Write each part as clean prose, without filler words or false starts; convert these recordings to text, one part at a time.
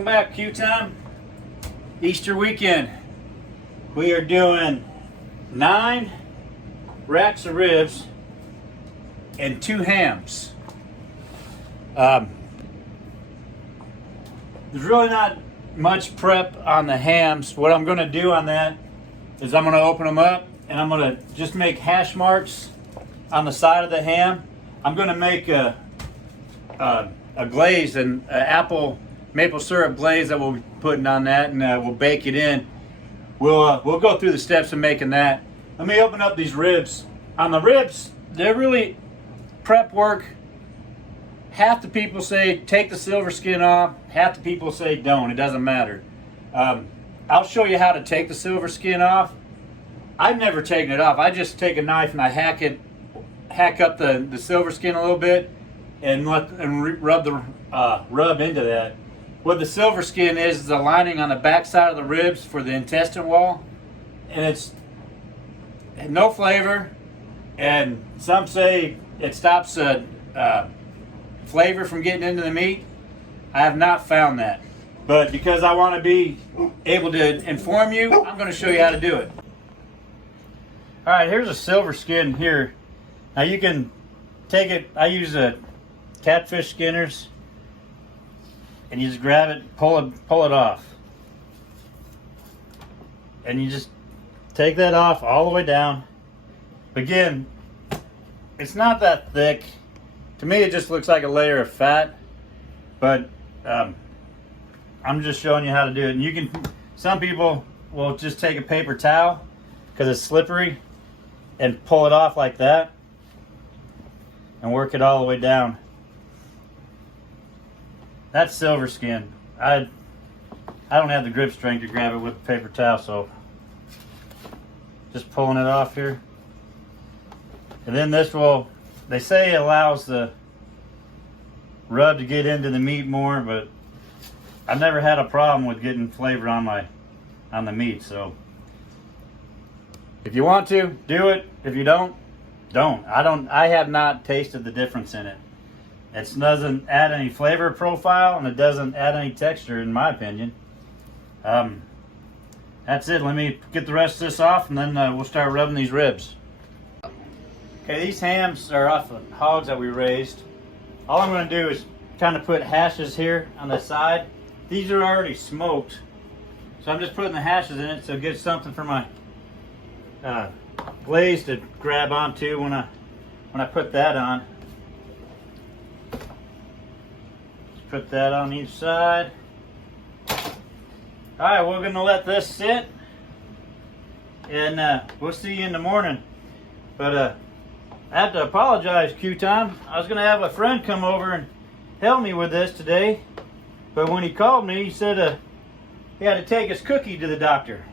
Welcome back, Q Time. Easter weekend. We are doing 9 racks of ribs and 2 hams. There's really not much prep on the hams. What I'm going to do on that is I'm going to open them up and I'm going to just make hash marks on the side of the ham. I'm going to make a glaze, and apple maple syrup glaze that we'll be putting on that, and we'll bake it in. We'll go through the steps of making that. Let me open up these ribs. On the ribs, they're really prep work. Half the people say take the silver skin off. Half the people say don't. It doesn't matter. I'll show you how to take the silver skin off. I've never taken it off. I just take a knife and I hack up the silver skin a little bit and rub into that. What the silver skin is the lining on the back side of the ribs for the intestine wall, and it's no flavor, and some say it stops flavor from getting into the meat. I have not found that, but because I want to be able to inform you, I'm going to show you how to do it. All right, here's a silver skin here. Now you can take it. I use a catfish skinners, and you just grab it, pull it off, and you just take that off all the way down. Again, it's not that thick. To me, it just looks like a layer of fat, but I'm just showing you how to do it. And you can, some people will just take a paper towel because it's slippery and pull it off like that and work it all the way down. That's silver skin. I don't have the grip strength to grab it with a paper towel, so just pulling it off here. And then this will, they say it allows the rub to get into the meat more, but I've never had a problem with getting flavor on the meat. So if you want to, do it. If you don't, don't. I have not tasted the difference in it. It doesn't add any flavor profile, and it doesn't add any texture, in my opinion. That's it. Let me get the rest of this off, and then we'll start rubbing these ribs. Okay, these hams are off of hogs that we raised. All I'm going to do is kind of put hashes here on the side. These are already smoked, so I'm just putting the hashes in it so it gives something for my glaze to grab onto when I put that on. Put that on each side. Alright, we're going to let this sit, and we'll see you in the morning. But I have to apologize, Q-Time. I was going to have a friend come over and help me with this today, but when he called me, he said he had to take his cookie to the doctor.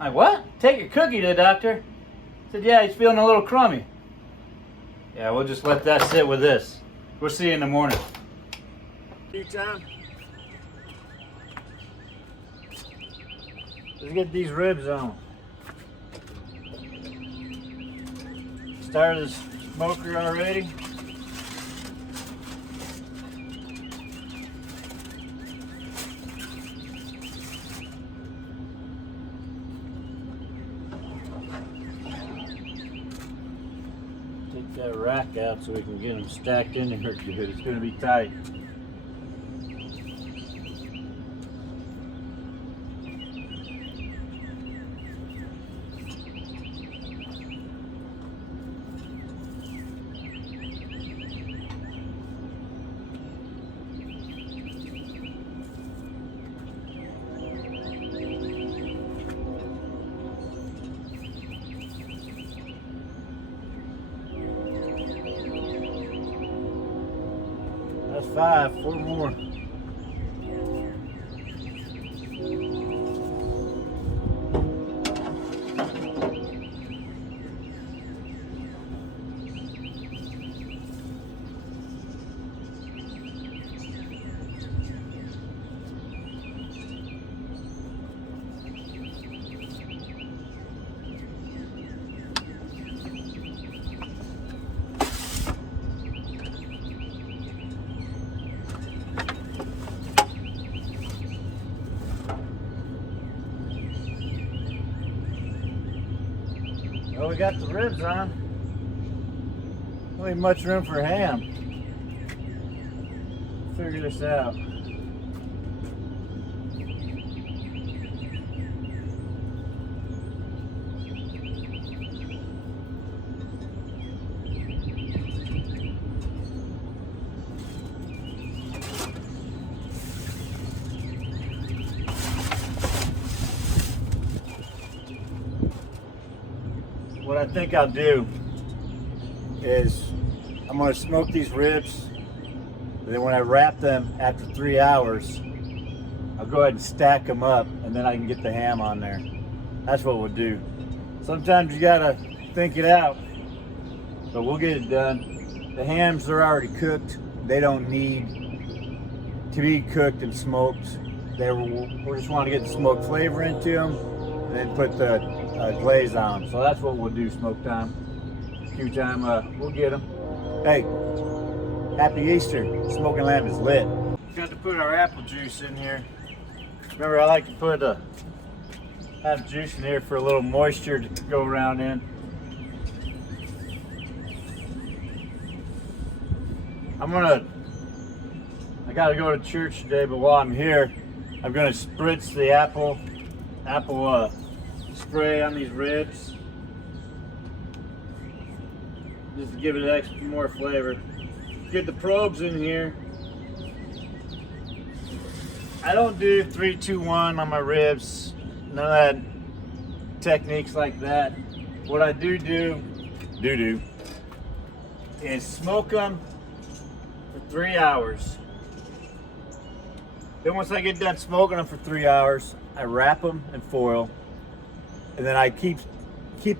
I'm like, what? Take your cookie to the doctor? He said, yeah, he's feeling a little crummy. Yeah, we'll just let that sit with this. We'll see you in the morning. Time. Let's get these ribs on. Started the smoker already. Take that rack out so we can get them stacked in there good. It's going to be tight. That's 5, 4 more. Well, we got the ribs on. Don't leave much room for ham. Figure this out. What I think I'll do is I'm going to smoke these ribs, and then when I wrap them after 3 hours, I'll go ahead and stack them up, and then I can get the ham on there. That's what we'll do. Sometimes you gotta think it out, but we'll get it done. The hams are already cooked. They don't need to be cooked and smoked. We just want to get the smoked flavor into them, and then put the glaze on them. So that's what we'll do, smoke time. Q time, we'll get them. Hey, happy Easter. Smoking lamb is lit. Got to put our apple juice in here. Remember, I like to put have juice in here for a little moisture to go around in. I gotta go to church today, but while I'm here, I'm gonna spritz the apple spray on these ribs, just to give it extra more flavor. Get the probes in here. I don't do 3, 2, 1 on my ribs. None of that techniques like that. What I do is smoke them for 3 hours. Then once I get done smoking them for 3 hours, I wrap them in foil, and then I keep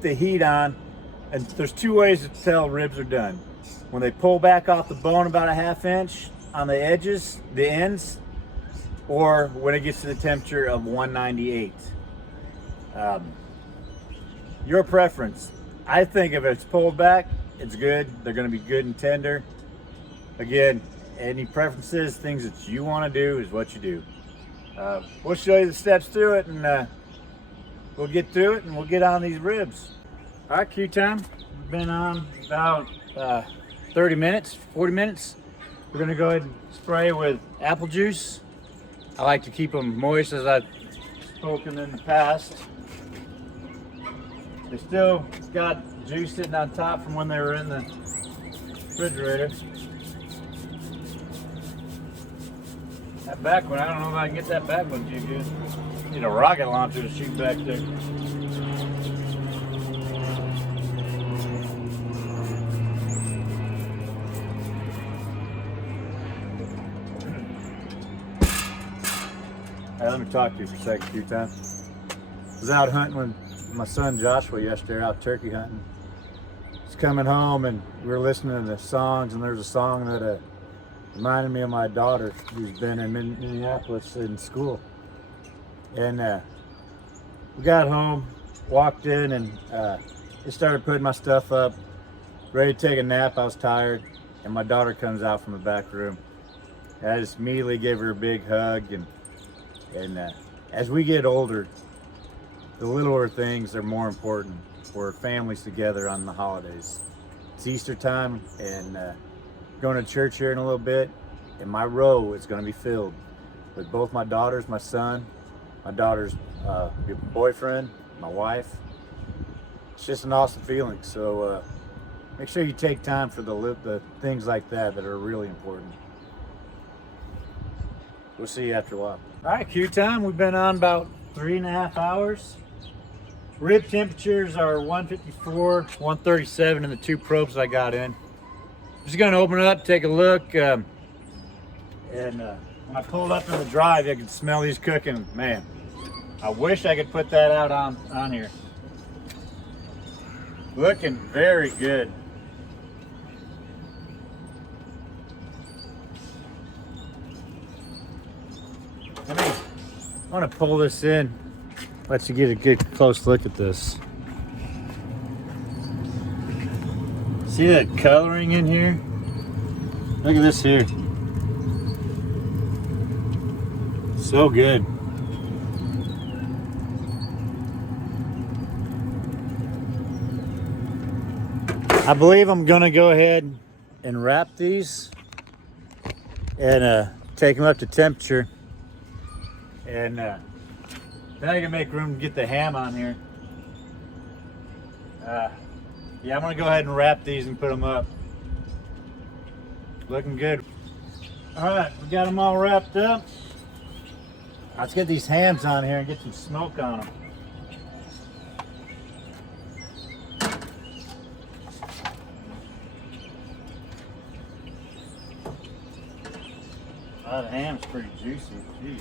the heat on. And there's 2 ways to tell ribs are done. When they pull back off the bone about a 1/2 inch on the edges, the ends, or when it gets to the temperature of 198. Your preference. I think if it's pulled back, it's good. They're going to be good and tender. Again, any preferences, things that you want to do is what you do. We'll show you the steps through it, and we'll get through it, and we'll get on these ribs. All right, Q time. We've been on about 30 minutes, 40 minutes. We're going to go ahead and spray with apple juice. I like to keep them moist, as I've spoken in the past. They still got juice sitting on top from when they were in the refrigerator. That back one, I don't know if I can get that back one too good. Need a rocket launcher to shoot back there. Hey, let me talk to you for a second, Q time. I was out hunting with my son Joshua yesterday, out turkey hunting. He's coming home, and we were listening to songs, and there's a song that reminded me of my daughter, who's been in Minneapolis in school. And we got home, walked in, and just started putting my stuff up, ready to take a nap. I was tired, and my daughter comes out from the back room. And I just immediately gave her a big hug, and as we get older, the littler things are more important for families together on the holidays. It's Easter time, and going to church here in a little bit, and my row is going to be filled with both my daughters, my son, my daughter's boyfriend, my wife. It's just an awesome feeling. So make sure you take time for the things like that are really important. We'll see you after a while. All right, Q time. We've been on about 3.5 hours. Rib temperatures are 154, 137 in the 2 probes I got in. Just gonna open it up, take a look, and when I pulled up in the drive, I could smell these cooking. Man, I wish I could put that out on here. Looking very good. I want to pull this in, let you get a good close look at this. See that coloring in here? Look at this here. So good. I believe I'm gonna go ahead and wrap these and take them up to temperature, and then I can make room to get the ham on here. Yeah, I'm gonna go ahead and wrap these and put them up. Looking good. All right, we got them all wrapped up. Let's get these hams on here and get some smoke on them. The ham's pretty juicy. Jeez.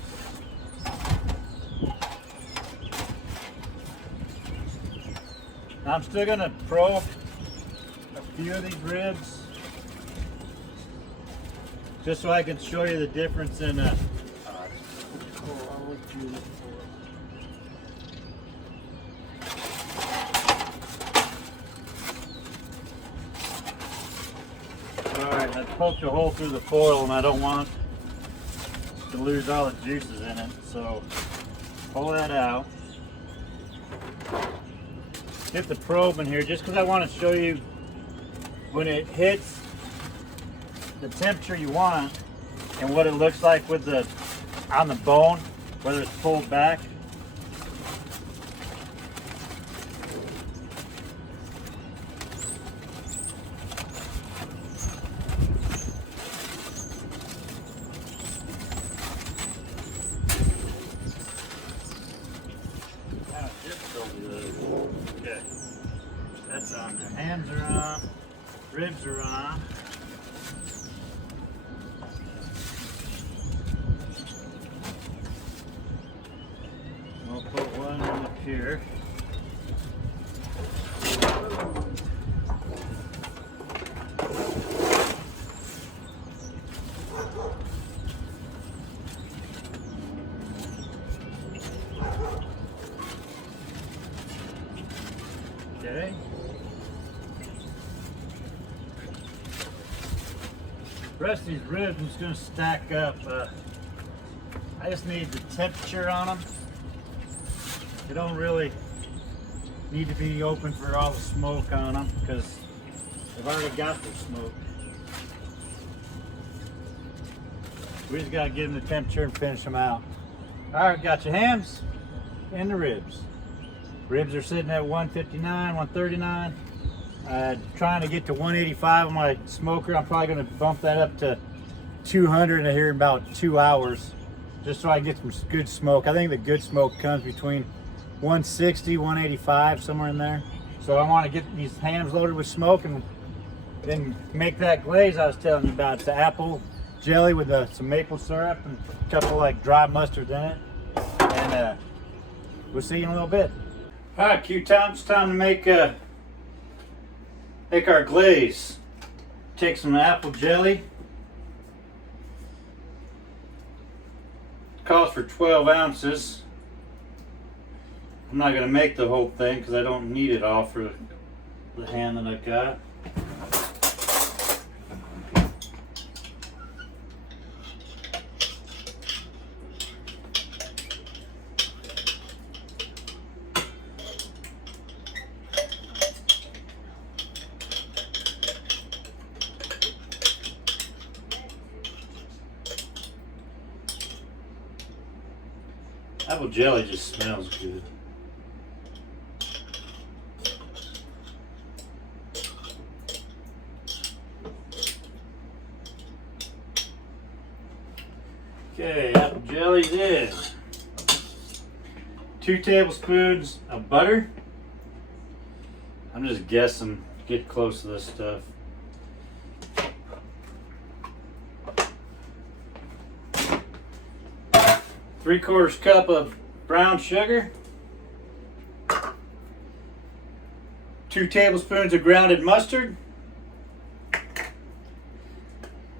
Now I'm still gonna probe a few of these ribs just so I can show you the difference in Alright, I poked a hole through the foil and I don't want to lose all the juices in it, so pull that out. Get the probe in here just because I want to show you when it hits the temperature you want and what it looks like with the on the bone, whether it's pulled back. Okay, that's on there. Hams are on, ribs are on. We'll put one up here. Okay. The rest of these ribs I'm just going to stack up. I just need the temperature on them. They don't really need to be open for all the smoke on them because they've already got their smoke. We just got to give them the temperature and finish them out. Alright, got your hams and the ribs. Ribs are sitting at 159, 139. Trying to get to 185 on my smoker. I'm probably going to bump that up to 200 here in about 2 hours, just so I can get some good smoke. I think the good smoke comes between 160, 185, somewhere in there. So I want to get these hams loaded with smoke and then make that glaze I was telling you about. It's the apple jelly with some maple syrup and a couple like dry mustards in it. And we'll see you in a little bit. All right, Q-Town, it's time to make our glaze. Take some apple jelly. Calls for 12 ounces. I'm not going to make the whole thing because I don't need it all for the ham that I got. Apple jelly just smells good. Okay, apple jelly's in. 2 tablespoons of butter. I'm just guessing, get close to this stuff. 3/4 cup of brown sugar, 2 tablespoons of grounded mustard,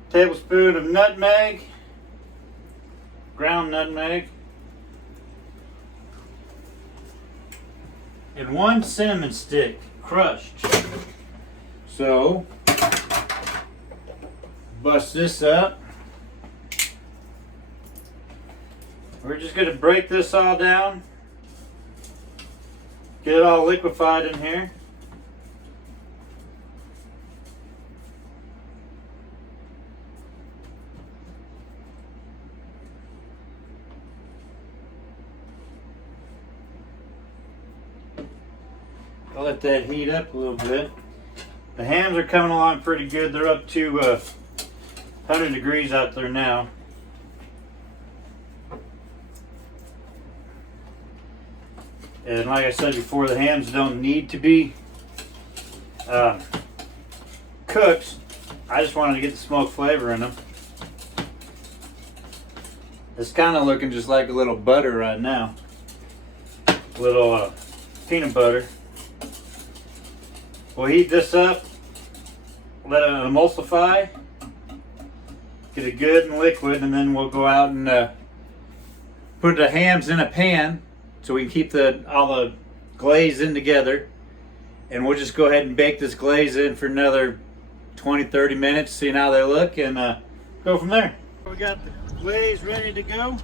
tablespoon of nutmeg, ground nutmeg, and 1 cinnamon stick crushed. So bust this up. We're just going to break this all down, get it all liquefied in here. I'll let that heat up a little bit. The hams are coming along pretty good. They're up to 100 degrees out there now. And like I said before, the hams don't need to be cooked. I just wanted to get the smoke flavor in them. It's kind of looking just like a little butter right now. A little peanut butter. We'll heat this up, let it emulsify, get it good and liquid, and then we'll go out and put the hams in a pan so we can keep all the glaze in together. And we'll just go ahead and bake this glaze in for another 20-30 minutes, seeing how they look, and go from there. We got the glaze ready to go.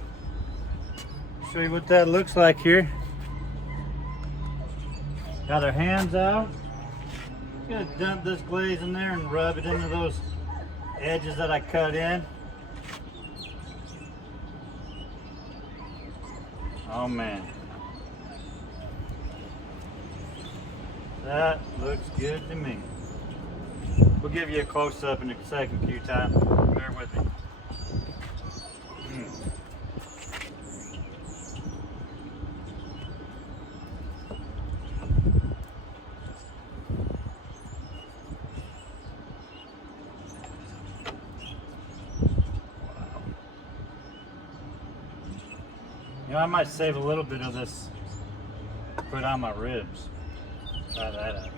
Show you what that looks like here. Got our hams out. Gonna dump this glaze in there and rub it into those edges that I cut in. Oh man, that looks good to me. We'll give you a close-up in a second, Q-Time. Bear with me. You know, I might save a little bit of this, put on my ribs. Try that out.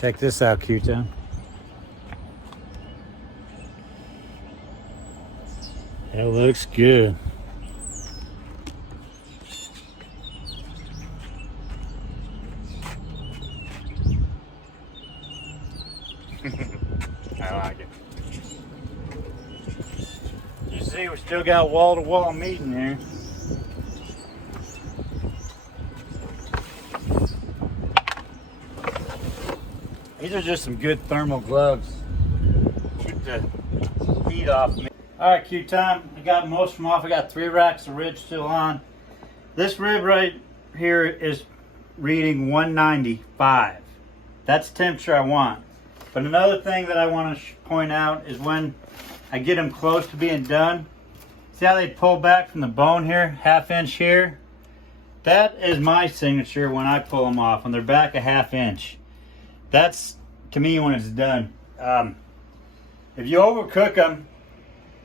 Check this out, Q-Town. That looks good. I like it. You see, we still got wall-to-wall meat in here. These are just some good thermal gloves. Keep the heat off me. All right, Q-Time. I got most of them off. I got 3 racks of ribs still on. This rib right here is reading 195. That's the temperature I want. But another thing that I want to point out is when I get them close to being done, see how they pull back from the bone here, 1/2 inch here? That is my signature when I pull them off, when they're back a 1/2 inch. That's, to me, when it's done. If you overcook them,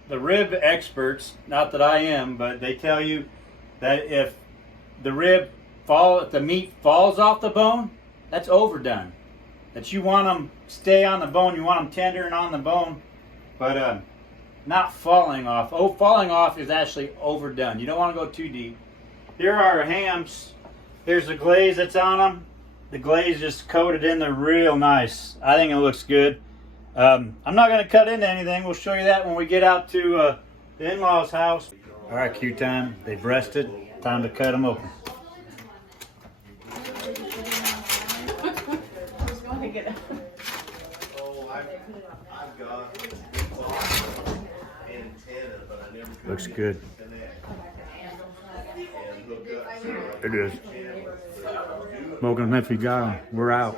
the rib experts, not that I am, but they tell you that if the meat falls off the bone, that's overdone. That you want them stay on the bone, you want them tender and on the bone, but not falling off. Oh, falling off is actually overdone. You don't want to go too deep. Here are our hams. Here's the glaze that's on them. The glaze just coated in there real nice. I think it looks good. I'm not going to cut into anything. We'll show you that when we get out to the in-laws' house. All right, Q-Time. They've rested. Time to cut them open. Looks good. It is. Smoking them if you got them. We're out.